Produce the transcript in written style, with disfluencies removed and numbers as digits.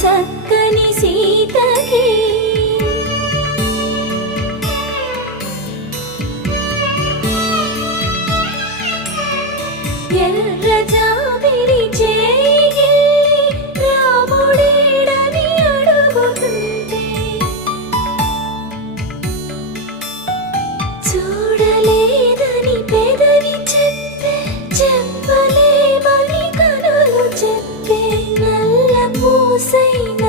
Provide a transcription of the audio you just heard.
చక్కని సీతకి ఎర్ర జాబిలి చేయి రాముడేడని అడుగుతుంటే చూడలేదని పెదవి చెప్పే చెప్పలేమని కనులు చెప్పే నల్ల పూసైన